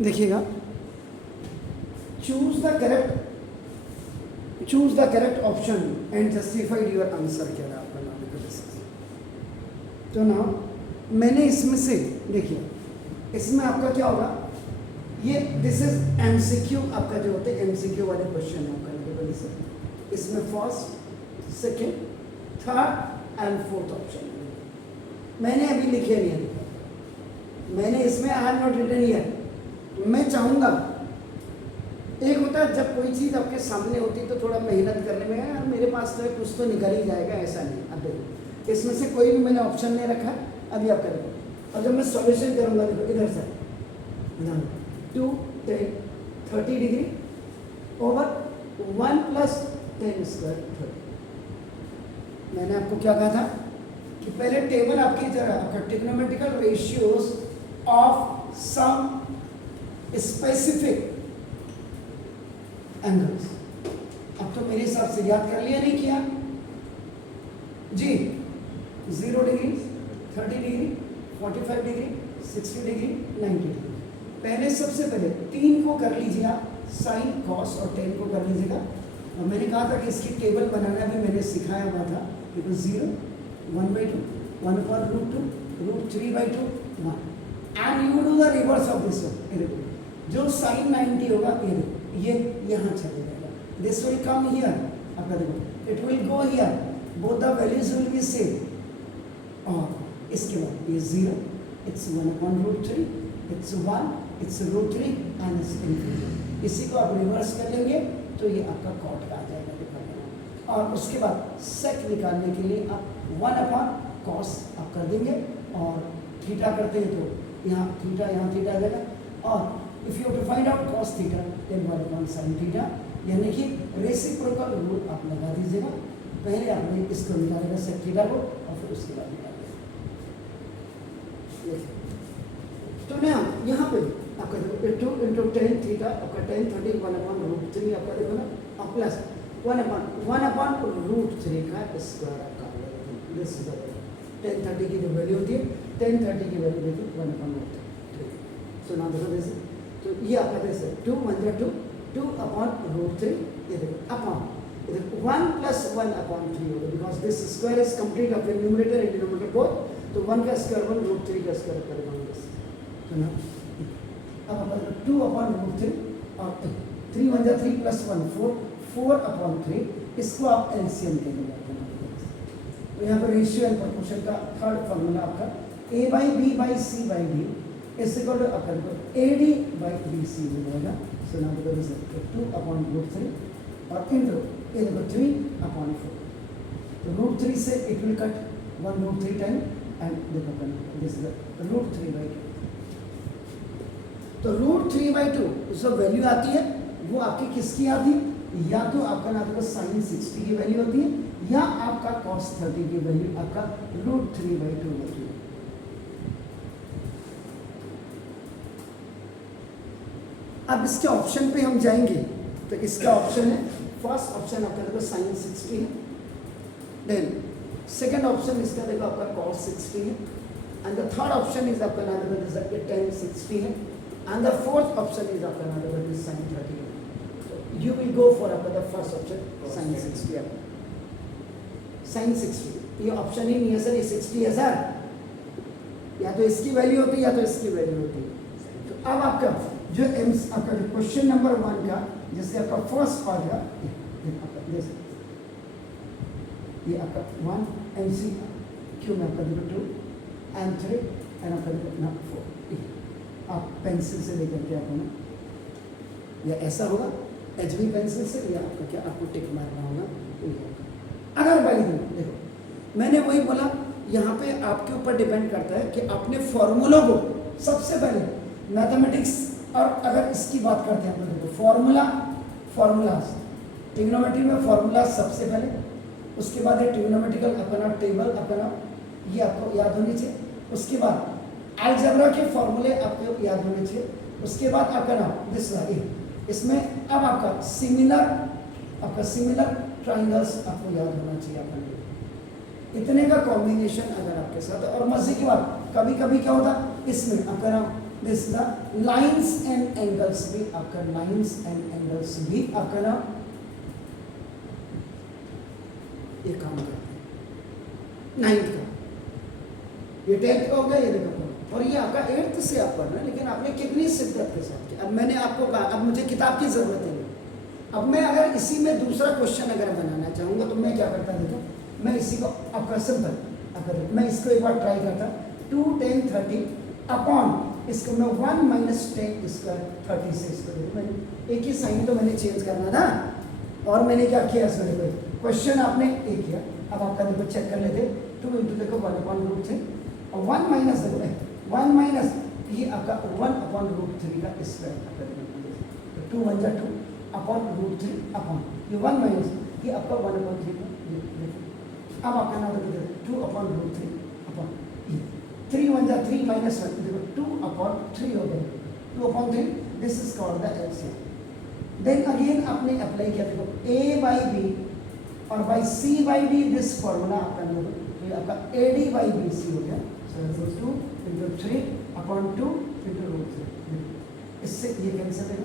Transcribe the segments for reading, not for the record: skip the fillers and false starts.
देखिएगा, choose the correct option and justified your answer कह रहा है आपका नाम। तो ना मैंने इसमें से देखिए, इसमें आपका क्या होगा, ये दिस इज एमसीक्यू आपका जो होते हैं एमसीक्यू वाले क्वेश्चन है आपका। इसमें first, second, third and fourth option मैंने अभी लिखे नहीं है, मैंने इसमें I have not written here. मैं चाहूँगा, एक होता है जब कोई चीज़ आपके सामने होती है तो थोड़ा मेहनत करने में यार मेरे पास तो है कुछ तो निकल ही जाएगा, ऐसा नहीं। अब देखो इसमें से कोई भी मैंने ऑप्शन नहीं रखा, अभी आप करेंगे और जब मैं सॉल्यूशन करूँगा देखो इधर से 2 10 30 डिग्री ओवर 1 + 10 स्क्वायर 30। मैंने आपको क्या कहा था कि पहले टेबल आपकी तरह आपका trigonometrical ratios of some specific angles. अब तो मेरे हिसाब से याद कर लिया, नहीं किया जी? 0 degree, 30 degree, 45 degree, 60 degree, 90 degree. पहले सबसे पहले 3 को कर लीजिए आप, साइन, कॉस और टेन को कर लीजिएगा। और मैंने कहा था कि इसकी टेबल बनाना भी मैंने सिखाया हुआ था। It was 0, 1/2, 1/√2, √3/2, 1 and you do the reverse of this one. ये देखो जो साइन 90 होगा ये यहाँ चले जाएगा, दिस विल कम हियर। आपका देखो it will go here, both the values will be same. और इसके बाद ये 0, it's 1/√3, it's 1, it's √3 and it's infinity. इसी को आप रिवर्स कर लेंगे तो ये आपका कॉट का आ जाएगा दिखाने। और उसके बाद सेक निकालने के लिए आप 1/cos आप कर देंगे, और थीटा करते हैं तो यहाँ थीटा आ जाएगा। और if you to find out cos theta then 1/sin theta, यानी कि रेसिप्रोकल रूल आप लगा दीजिएगा। पहले आपने इसको निकालेगा सेक थीटा को और फिर उसके बाद निकालेगा। तो ना यहाँ पे आपका देखो 2 × tan थीटा आपका tan 30 1/√3 आपका देखो ना, और प्लस 1/√3 का स्क्वायर आपका। दिस इज tan 30 की जो वैल्यू होती है, tan 30 की वैल्यू देखिए 1/√3। सो नाउ देखो दिस, तो ये आपका दिस 2 1 2 2/√3, ये देखो अपॉन 1 + 1/3 होगा, because this square is complete of numerator and denominator both. तो 1 का स्क्वायर 1, √3 का स्क्वायर करेगा। तो ना अब अपन 2/√3 और 3 1 3 + 1 4, 4/3, इसको आप एलसीएम के लिए रखना। तो यहाँ पर रेशियो एंड प्रोपोर्शन का थर्ड फार्मूला आपका A/B/C/D इज इक्वल टू अपन को AD/BC हो जाएगा। सो नाउ द रिजल्ट 2/√3 और इनटू ये देखो 3/4। तो √3 से it will cut 1√3 time and देखो दिस इज √3/2। तो √3/2 जो वैल्यू आती है वो आपकी किसकी आती है? या तो आपका ना तो sin 60 की वैल्यू होती है, या आपका cos 30 की वैल्यू आपका √3/2 होती है। अब इसके ऑप्शन पे हम जाएंगे, तो इसका ऑप्शन है, फर्स्ट ऑप्शन आपका देखो sin 60 है, देन सेकेंड ऑप्शन इसका देखो आपका cos 60 है, and the third option is आपका ना देखो tan 60 है, and the fourth option is after another one is sin 30. So you will go for after the first option sin 60. sin 60 ये option ही नहीं है सर, ये 60 है सर, या तो इसकी वैल्यू होती है या तो इसकी वैल्यू होती है। तो अब आपका जो आपका जो क्वेश्चन नंबर 1 का जैसे आपका फर्स्ट पार्ट का ये आपका 1 MCQ में आपका देखो 2 and 3 एंड आपका देखो 4। आप पेंसिल से लेकर के आपको ना, या ऐसा होगा HB पेंसिल से, या आपका क्या आपको टिक मारना होगा। अगर भाई देखो मैंने वही बोला, यहाँ पे आपके ऊपर डिपेंड करता है कि आपने फॉर्मूला को सबसे पहले मैथमेटिक्स, और अगर इसकी बात करते हैं तो देखो फॉर्मूलाज ट्रिग्नोमेट्री में फॉर्मूला सबसे पहले, उसके बाद है ट्रिग्नोमेट्रिकल अपना टेबल अपना, ये आपको याद होनी चाहिए। उसके बाद अलजेब्रा के फॉर्मूले आपको याद होने चाहिए। उसके बाद आपका नाम दिस इसमें अब आपका सिमिलर ट्राइंगल्स आपको याद होना चाहिए आपका। इतने का कॉम्बिनेशन अगर आपके साथ, और मजे की बात कभी कभी क्या होता इसमें आपका नाम this the lines and angles भी आपका, लाइंस एंड एंगल्स भी आपका ना ये काम करते हैं 9th का, ये 10th का हो गया, ये देखो, और ये आपका 8th से आप पढ़ रहे हैं, लेकिन आपने कितनी शिद्दत के साथ किया। अब मैंने आपको कहा अब मुझे किताब की जरूरत है, अब मैं अगर इसी में दूसरा क्वेश्चन अगर बनाना चाहूँगा तो मैं क्या करता देखो, मैं इसी को आपका सिंपल, अगर मैं इसको एक बार ट्राई करता 2 10 30 अपॉन इसको मैं 1 माइनस 10 स्क्वायर 30 से इसको देखो, मैंने एक ही साइन तो मैंने चेंज करना था, और मैंने क्या किया इसमें देखो, क्वेश्चन आपने एक किया, अब आपका देखो चेक कर लेते 2 इंटू देखो 1 अपॉन रूट 3 और 1 माइनस देखो 1 माइनस ये आपका 1 अपॉन रूट 3 का स्क्वायर, तो 2 1 जा 2 अपॉन रूट 3 अपॉन ये 1 माइनस ये आपका 1 अपॉन 3 का, अब आपका नाम देखो 2 अपॉन रूट 3 अपॉन 3 1 जा 3 माइनस 1 देखो 2 अपॉन 3 हो गया, 2 upon 3 this is called the LCM. Then again आपने अप्लाई किया देखो a बाई बी और by c by d, this formula आपका देखो, तो ये आपका ad बाई बी सी हो गया, सो 2 इंटू 3 अपॉन 2 इंटू रूट 3, इससे ये कैंसिल है,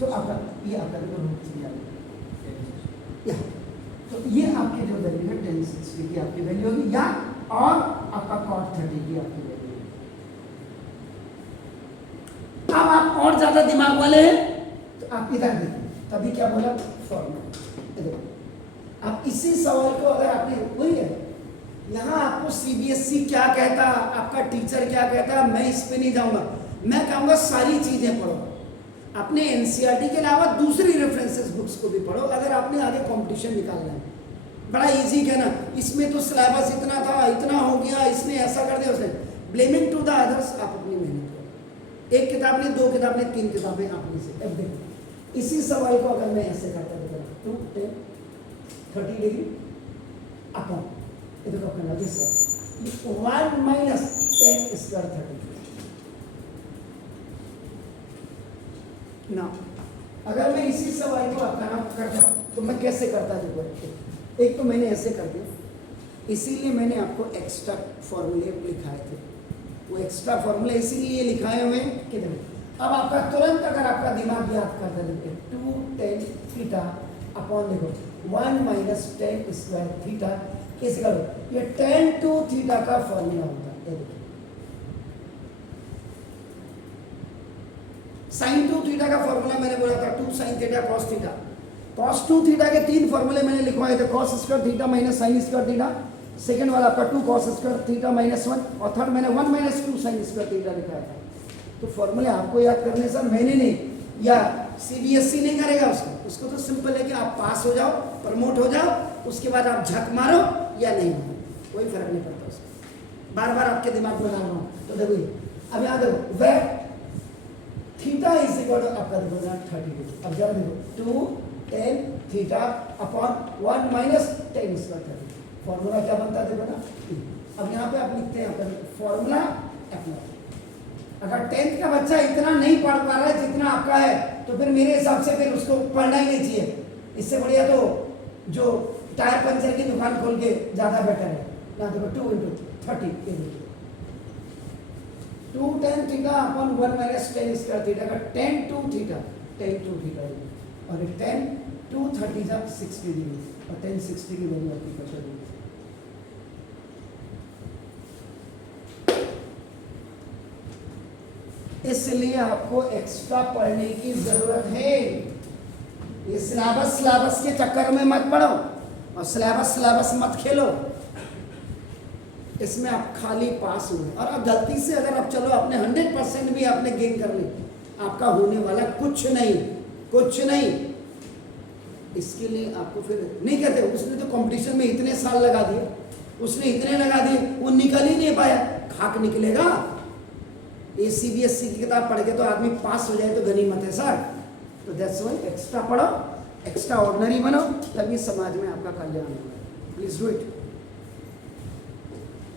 तो आपका ये आपका देखो रूट 3 आ गया, तो ये आपकी जो वैल्यू है 10 60 की आपकी वैल्यू होगी, या और आपका cot 30 की आपकी वैल्यू। अब आप और ज्यादा दिमाग वाले हैं तो आप इधर देखिए, तभी क्या बोला फॉर्मूला देखो, आप इसी सवाल को अगर आपने वही है, यहाँ आपको सीबीएसई क्या कहता, आपका टीचर क्या कहता, मैं इस पे नहीं जाऊंगा, मैं कहूँगा सारी चीजें पढ़ो, अपने एनसीईआरटी के अलावा दूसरी रेफरेंसेस बुक्स को भी पढ़ो, अगर आपने आगे कंपटीशन निकालना है। बड़ा इजी कहना इसमें तो सिलेबस इतना था, इतना हो गया, इसने ऐसा कर दिया, उसने ब्लेमिंग टू द अदर्स, आप अपनी मेहनत करो, एक किताब ने 2 किताब ने 3 किताबें आपने से। अब देखो इसी सवाल को अगर मैं ऐसे करता देखो 2 10 30 डिग्री अपॉन ये देखो करना दिस 1 माइनस 10 स्क्वायर 30 ना, अगर मैं इसी सवाल को आपका नाम करता तो मैं कैसे करता देखो, एक तो मैंने ऐसे कर दिया, इसीलिए मैंने आपको एक्स्ट्रा फॉर्मूले लिखाए थे, वो एक्स्ट्रा फॉर्मूले इसीलिए लिखाए हुए कि देखो अब आपका तुरंत अगर आपका दिमाग याद करता देखिए 2 10 थीटा अपॉन देखो 1 माइनस 10 स्क्वायर थीटा, कैसे करो, ये tan 2 थीटा का फॉर्मूला होता है, देखिए sin 2 थीटा का फॉर्मूला मैंने बोला था 2 sin theta cos theta, cos 2 theta के 3 फॉर्मूले मैंने लिखवाए थे, cos square theta minus sin square theta, second वाला आपका 2 cos स्क्वायर थीटा माइनस 1, और थर्ड मैंने 1 माइनस 2 sin स्क्वायर थीटा लिखा था। तो फॉर्मूले आपको याद करने सर मैंने नहीं, या सीबीएसई नहीं करेगा उसको तो सिंपल है कि आप पास हो जाओ, प्रमोट हो जाओ, उसके बाद आप झक मारो या नहीं मारो, कोई फर्क नहीं पड़ता उसको, बार बार आपके दिमाग में ला रहा हूँ। तो देखो अब यहाँ देखो वे थीटा इज इक्वल टू आपका देखो 30 डिग्री, अब जरा देखो 2 10 theta upon 1 minus 10 square 30, formula क्या बनता है देखो ना। अब यहाँ पे आप लिखते हैं फॉर्मूला अप्लाई, अगर 10th का बच्चा इतना नहीं पढ़ पा रहा है जितना आपका है, तो फिर मेरे हिसाब से फिर उसको पढ़ना ही नहीं चाहिए, इससे बढ़िया तो जो टायर पंचर की दुकान खोल के ज़्यादा बेटर है ना। देखो 2 into 30 2 10 theta upon 1 minus 10 square theta का tan 2 थीटा और 10 2 30 जा 60 डिग्री, और 10 60 की वैल्यू आपकी पता है। इसलिए आपको एक्स्ट्रा पढ़ने की जरूरत है, ये सिलेबस के चक्कर में मत पढ़ो और सिलेबस मत खेलो, इसमें आप खाली पास हुए, और अब गलती से अगर आप चलो अपने 100% भी आपने गेन कर ली, आपका होने वाला कुछ नहीं। इसके लिए आपको फिर नहीं कहते, उसने तो कंपटीशन में इतने साल लगा दिए, उसने इतने लगा दिए, वो निकल ही नहीं पाया, खाक निकलेगा। ये सीबीएसई की किताब पढ़ के तो आदमी पास हो जाए तो गनीमत है सर। तो दैट्स व्हाई एक्स्ट्रा पढ़ो, एक्स्ट्रा ऑर्डिनरी बनो, तभी समाज में आपका कल्याण होगा। Please do it.